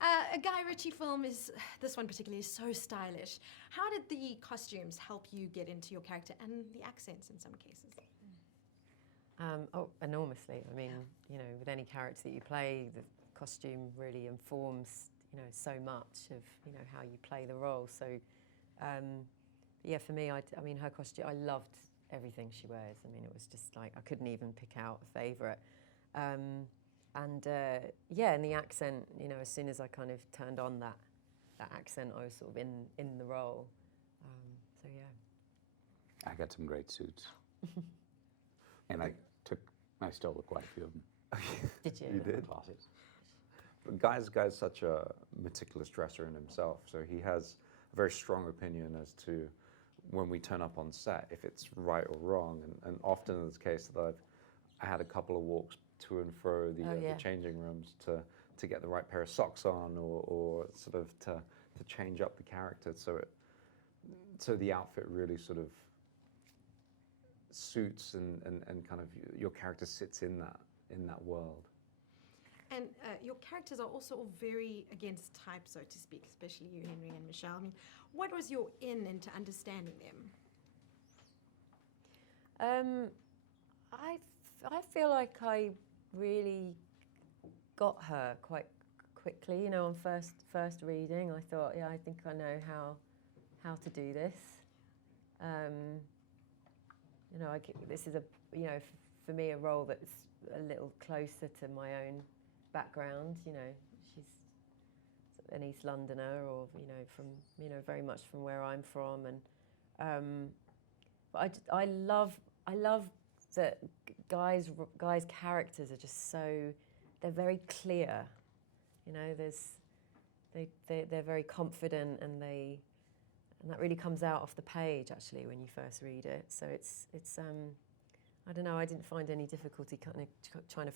A Guy Ritchie film this one particularly is so stylish. How did the costumes help you get into your character and the accents in some cases? Oh, enormously. I mean, you know, with any character that you play, the costume really informs, you know, so much of, you know, how you play the role. So, yeah, for me, I mean, her costume, I loved everything she wears. I mean, it was just like, I couldn't even pick out a favourite. Yeah, and the accent, you know, as soon as I kind of turned on that accent, I was sort of in the role. So, yeah. I got some great suits. And I stole quite a few of them. Did you? You did? Closets. But Guy's such a meticulous dresser in himself, so he has a very strong opinion as to when we turn up on set, if it's right or wrong. And often in this case that I had a couple of walks to and fro the changing rooms to get the right pair of socks on or sort of to change up the character so the outfit really sort of suits and kind of your character sits in that world. And your characters are also all very against type, so to speak, especially you, Henry and Michelle. I mean, what was your into understanding them? I feel like I really got her quite quickly. You know, on first reading, I thought, yeah, I think I know how to do this. You know, this is for me a role that's a little closer to my own background. You know, she's an East Londoner, or very much from where I'm from, and but I love that guys' characters are just so, they're very clear. You know, they're very confident, and that really comes out off the page actually when you first read it. So it's I don't know, I didn't find any difficulty kind of trying to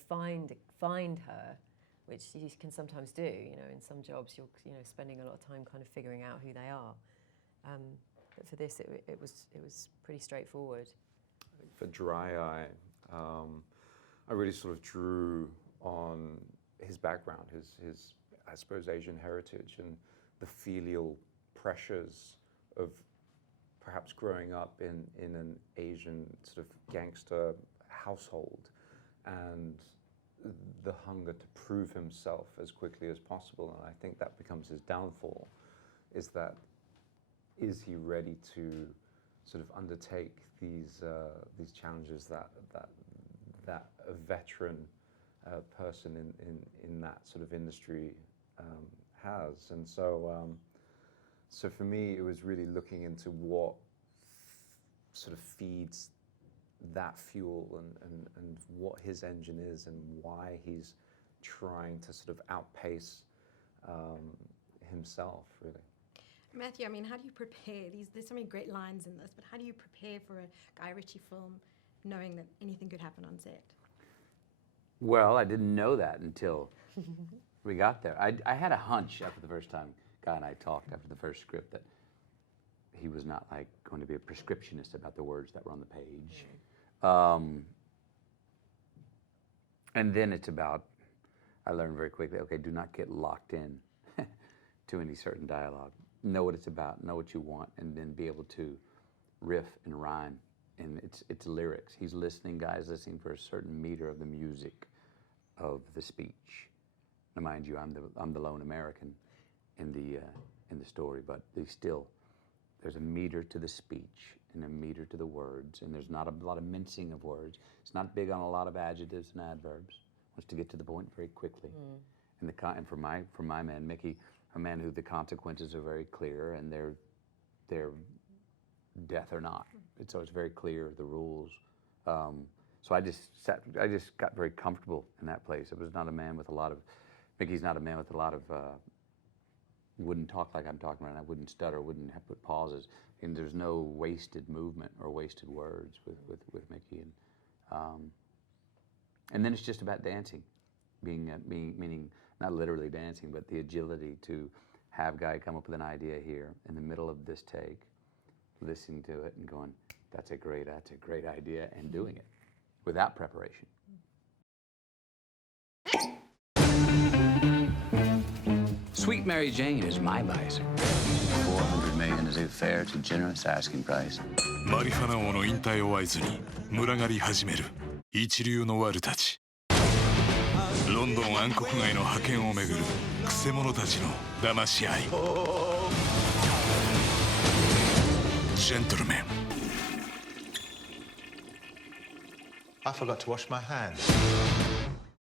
find her, which you can sometimes do. You know, in some jobs you're spending a lot of time kind of figuring out who they are. But for this, it was pretty straightforward. I think for Dry Eye, I really sort of drew on his background, his I suppose Asian heritage, and the filial pressures of perhaps growing up in an Asian sort of gangster household, and the hunger to prove himself as quickly as possible. And I think that becomes his downfall, is he ready to sort of undertake these challenges that a veteran person in that sort of industry has. And so for me, it was really looking into what sort of feeds that fuel and what his engine is and why he's trying to sort of outpace himself, really. Matthew, I mean, how do you prepare? There's so many great lines in this, but how do you prepare for a Guy Ritchie film knowing that anything could happen on set? Well, I didn't know that until we got there. I had a hunch after the first time Guy and I talked after the first script that he was not like going to be a prescriptionist about the words that were on the page. And then it's about, I learned very quickly, okay, do not get locked in to any certain dialogue. Know what it's about, know what you want, and then be able to riff and rhyme. And it's lyrics. He's listening, Guy's listening for a certain meter of the music of the speech. Now, mind you, I'm the lone American in the story, but there's a meter to the speech and a meter to the words, and there's not a lot of mincing of words. It's not big on a lot of adjectives and adverbs. Wants to get to the point very quickly. And for my man Mickey, a man who the consequences are very clear, and they're death or not. So it's very clear, the rules. So I just got very comfortable in that place. It was not a man with a lot of, Mickey's not a man with a lot of, wouldn't talk like I'm talking right now, wouldn't stutter, wouldn't have put pauses. And there's no wasted movement or wasted words with Mickey. And then it's just about dancing, meaning not literally dancing, but the agility to have Guy come up with an idea here in the middle of this take, listening to it and going, that's a great idea, and doing it without preparation. Sweet Mary Jane is my visor. 400 million is a fair to generous asking price. マリファナ王の引退を合図に群がり始める一流のワルたち。ロンドン暗黒街の覇権をめぐるクセ者たちの騙し合い。ジェントルメン。 I forgot to wash my hands.